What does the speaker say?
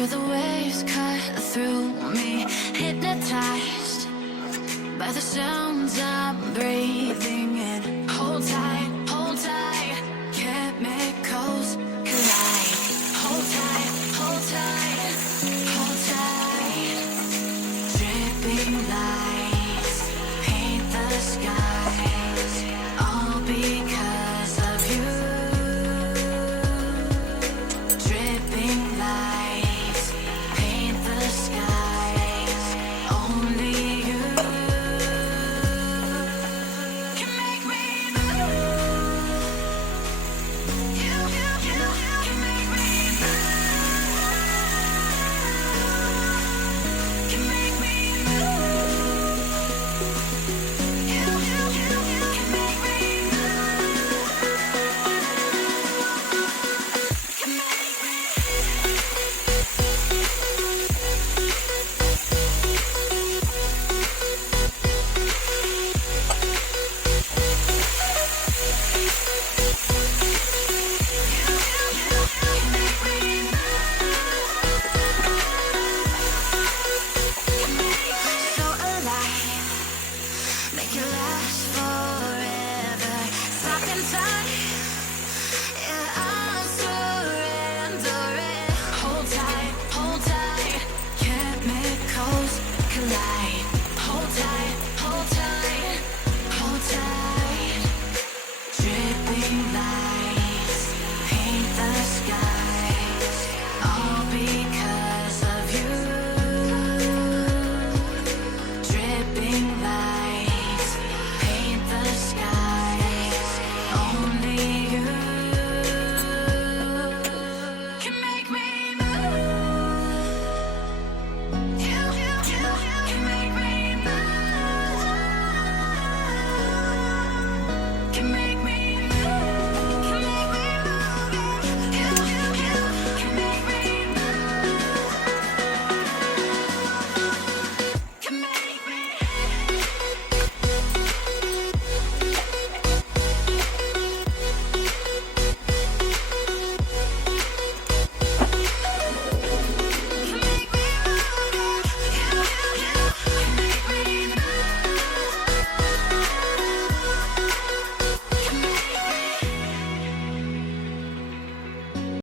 Feel the waves cut through me, hypnotized by the sounds I'm breathing in. Hold tight, chemicals collide. Hold tight, hold tight, hold tight. Dripping lights paint the skies, all because of you. Dripping lights paint the skies, only you can make me move. You can make me move. Can make me move. You can make me move. Can make me. So alive, make it last forever. Stop in time, yeah, I'm surrendering. Hold tight, chemicals collide.